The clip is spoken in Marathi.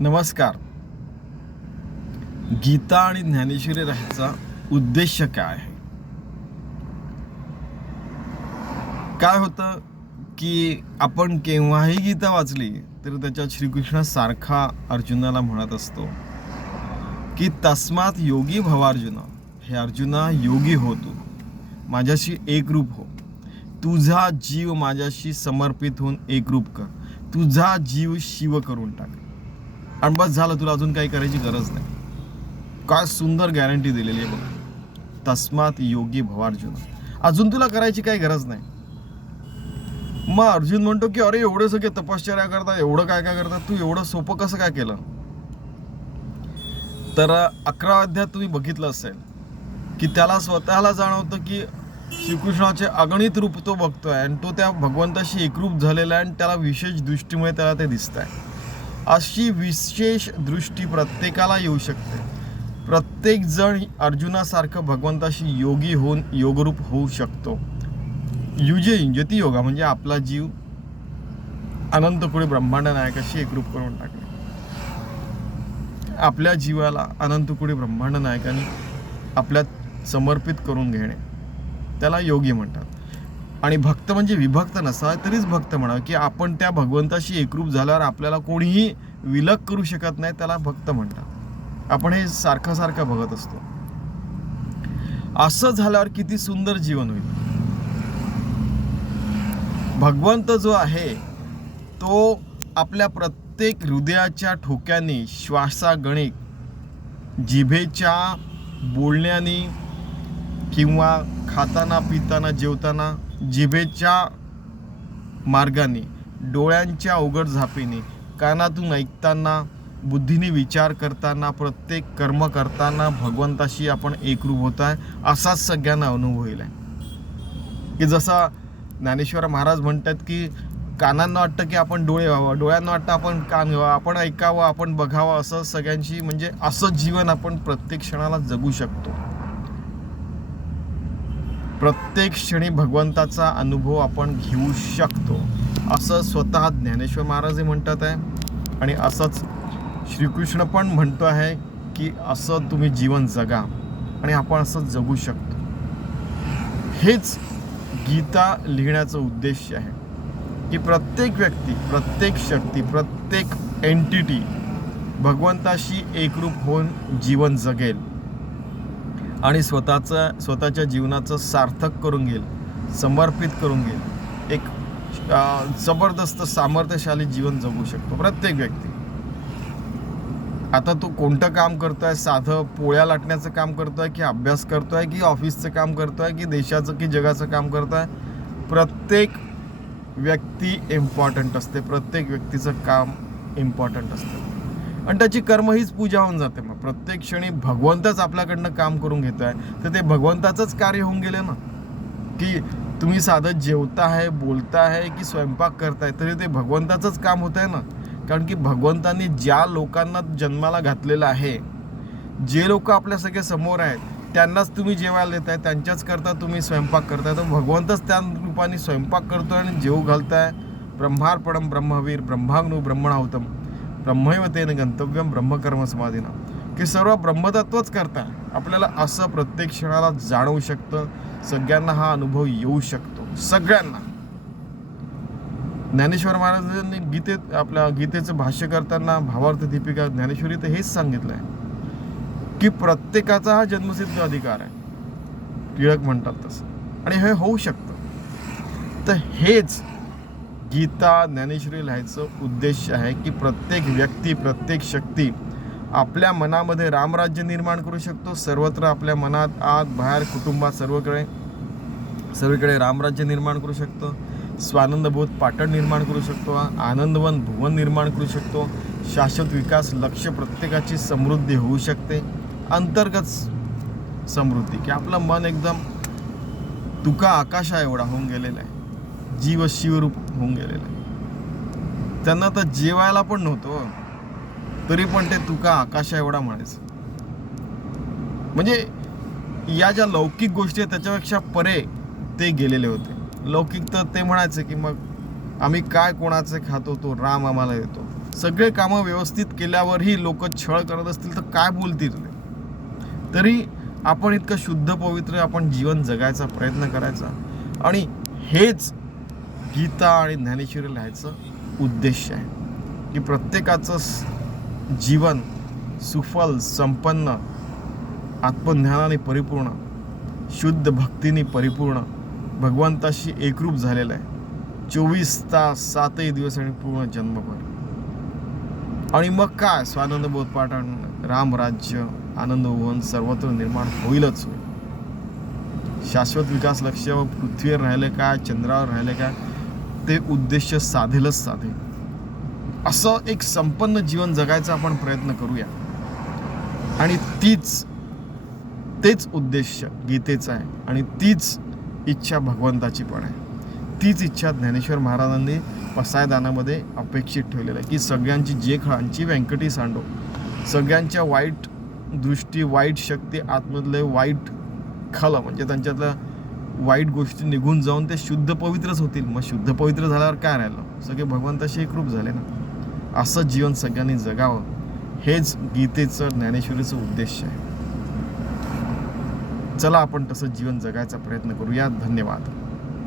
नमस्कार. गीता आणि ज्ञानेश्वरी राहायचा उद्देश काय आहे? काय होतं की आपण केव्हाही गीता वाचली तर त्याच्यात श्रीकृष्ण सारखा अर्जुनाला म्हणत असतो की तस्मात योगी भवार्जुन हे अर्जुना योगी हो तू. माझ्याशी एकरूप हो. तुझा जीव माझ्याशी समर्पित होऊन एकरूप कर. तुझा जीव शिव करून टाक. आणि बस झालं तुला अजून काही करायची गरज नाही. काय सुंदर गॅरंटी दिलेली आहे बघ. तस्मात योगी भवार्जुन. अजून तुला करायची काही गरज नाही. मग अर्जुन म्हणतो की अरे एवढं सगळे तपश्चर्या करता एवढं काय काय करता तू एवढं सोपं कसं काय केलं? तर अकरा अध्यात तुम्ही बघितलं असेल की त्याला स्वतःला जाणवतं की श्रीकृष्णाचे अगणित रूप तो बघतोय आणि तो त्या भगवंताशी एकरूप झालेला आहे आणि त्याला विशेष दृष्टीमुळे त्याला ते दिसत आहे अशी विशेष दृष्टी प्रत्येकाला येऊ शकते. प्रत्येक जण अर्जुनासारखं भगवंताशी योगी होऊन योगरूप होऊ शकतो. युजे योगा म्हणजे आपला जीव. अनंत ब्रह्मांड नायकाशी एकरूप करून टाकणे आपल्या जीवाला अनंत ब्रह्मांड नायकाने आपल्यात समर्पित करून घेणे. त्याला योगी म्हणतात. आणि भक्त म्हणजे विभक्त नसा तरीच भक्त म्हणा की आपण त्या भगवंताशी एकरूप झाल्यावर आपल्याला कोणीही विलग करू शकत नाही त्याला भक्त म्हणतात. आपण हे सारखं सारखं बघत असतो. असं झाल्यावर किती सुंदर जीवन होईल. भगवंत जो आहे तो आपल्या प्रत्येक हृदयाच्या ठोक्याने श्वासागणिक जिभेच्या बोलण्याने किंवा खाताना पिताना जेवताना जिभेच्या मार्गाने डोळ्यांच्या उघड झापेने कानातून ऐकताना बुद्धीने विचार करताना प्रत्येक कर्म करताना भगवंताशी आपण एकरूप होत आहे असाच सगळ्यांना अनुभव येईल आहे. की जसा ज्ञानेश्वर महाराज म्हणतात की कानांना वाटतं की आपण डोळे व्हावं डोळ्यांना वाटतं आपण कान व्हावं आपण ऐकावं आपण बघावं असं सगळ्यांशी म्हणजे असं जीवन आपण प्रत्येक क्षणाला जगू शकतो. प्रत्येक क्षणी भगवंताचा अनुभव आपण घेऊ शकतो. असं स्वतः ज्ञानेश्वर महाराज हे म्हणतात आहे. आणि असंच श्रीकृष्ण पण म्हणतो आहे की असं तुम्ही जीवन जगा. आणि आपण असं जगू शकतो. हेच गीता लिहिण्याचा उद्देश आहे. की प्रत्येक व्यक्ती प्रत्येक शक्ती प्रत्येक एंटिटी भगवंताशी एकरूप होऊन जीवन जगेल. आणि स्वतःचं स्वतःच्या जीवनाचं सार्थक करून घेईल समर्पित करून घेईल. एक जबरदस्त सामर्थ्यशाली जीवन जगू शकतो प्रत्येक व्यक्ती. आता तो कोणतं काम करतोय? साधं पोळ्या लाटण्याचं काम करतोय की अभ्यास करतोय की ऑफिसचं काम करतोय की देशाचं की जगाचं काम करतोय? प्रत्येक व्यक्ती इम्पॉर्टंट असते. प्रत्येक व्यक्तीचं काम इम्पॉर्टंट असतं. आणि त्याची कर्म हीच पूजा होऊन जाते मग. प्रत्येक क्षणी भगवंतच आपल्याकडनं काम करून घेतो आहे तर ते भगवंताचंच कार्य होऊन गेले ना. की तुम्ही साधं जेवता आहे बोलता आहे की स्वयंपाक करताय तरी ते भगवंताचंच काम होत आहे ना. कारण की भगवंतांनी ज्या लोकांना जन्माला घातलेलं आहे जे लोक आपल्या सगळे समोर आहेत त्यांनाच तुम्ही जेवायला देताय त्यांच्याच करता तुम्ही स्वयंपाक करताय. तर भगवंतच त्या रूपाने स्वयंपाक करतोय आणि जेव घालताय. ब्रह्मार्पणम ब्रह्मवीर ब्रह्माग्नु ब्रह्मणाहुतम. ब्रह्मैवतेन गंतव्यम ब्रह्मकर्म समाधीनं की सर्व ब्रह्मतत्वच करता आपल्याला असं प्रत्येक क्षणाला जाणवू शकतं सगळ्यांना हा अनुभव येऊ शकतो. सगळ्यांना. ज्ञानेश्वर महाराजांनी गीतेत आपल्या गीतेचं भाष्य करताना भावार्थ दीपिका ज्ञानेश्वरी तर हेच सांगितलं आहे की प्रत्येकाचा हा जन्मसिद्ध अधिकार आहे. टिळक म्हणतात तसं. आणि हे होऊ शकतं. तर हेच गीता ज्ञानेश्वरी लिहायचं उद्देश आहे की प्रत्येक व्यक्ती प्रत्येक शक्ती आपल्या मनामध्ये रामराज्य निर्माण करू शकतो. सर्वत्र आपल्या मनात आत बाहेर कुटुंबात सर्वकडे सर्वीकडे रामराज्य निर्माण करू शकतो. स्वानंदबोध पाटण निर्माण करू शकतो. आनंदवन भुवन निर्माण करू शकतो. शाश्वत विकास लक्ष प्रत्येकाची समृद्धी होऊ शकते. अंतर्गत समृद्धी की आपलं मन एकदम तुका आकाशा एवढा होऊन गेलेला आहे. जीव शिवरूप होऊन गेलेलं आहे. त्यांना तर जेवायला पण नव्हतं. तरी पण ते तुका आकाशा एवढा म्हणायचं. म्हणजे या ज्या लौकिक गोष्टी आहेत त्याच्यापेक्षा परे ते गेलेले होते. लौकिक तर ते म्हणायचे की मग आम्ही काय कोणाचे खातो तो राम आम्हाला देतो. सगळे कामं व्यवस्थित केल्यावरही लोक छळ करत असतील तर काय बोलतील तरी आपण इतकं शुद्ध पवित्र आपण जीवन जगायचा प्रयत्न करायचा. आणि हेच गीता आणि ज्ञानेश्वरी लिहायचं उद्देश आहे. की प्रत्येकाचं जीवन सुफल संपन्न आत्मज्ञानाने परिपूर्ण शुद्ध भक्तीने परिपूर्ण भगवंताशी एकरूप झालेलं आहे. चोवीस तास सातही दिवस आणि पूर्ण जन्मभर. आणि मग काय? स्वानंद बोधपाठन रामराज्य आनंद भवन सर्वत्र निर्माण होईलच होईल. शाश्वत विकास लक्ष व पृथ्वीवर राहिले काय? चंद्रावर राहिले काय? ते उद्देश साधेलच साधेल असं एक संपन्न जीवन जगायचा आपण प्रयत्न करूया. आणि तीच तेच उद्देश गीतेचं आहे आणि तीच इच्छा भगवंताची पण आहे. तीच इच्छा ज्ञानेश्वर महाराजांनी पसायदानामध्ये अपेक्षित ठेवलेलं आहे की सगळ्यांची जे खळांची व्यंकटी सांडो सगळ्यांच्या वाईट दृष्टी वाईट शक्ती आतमधले वाईट खल म्हणजे त्यांच्यातलं वाईट गोष्टी निघून जाऊन ते शुद्ध पवित्रच होतील. मग शुद्ध पवित्र झाल्यावर काय राहिलं? सगळे भगवंताशी एकरूप झाले ना. असं जीवन सगळ्यांनी जगावं. हेच गीतेचं ज्ञानेश्वरीचं उद्देश आहे. चला आपण तसं जीवन जगायचा प्रयत्न करूया. धन्यवाद.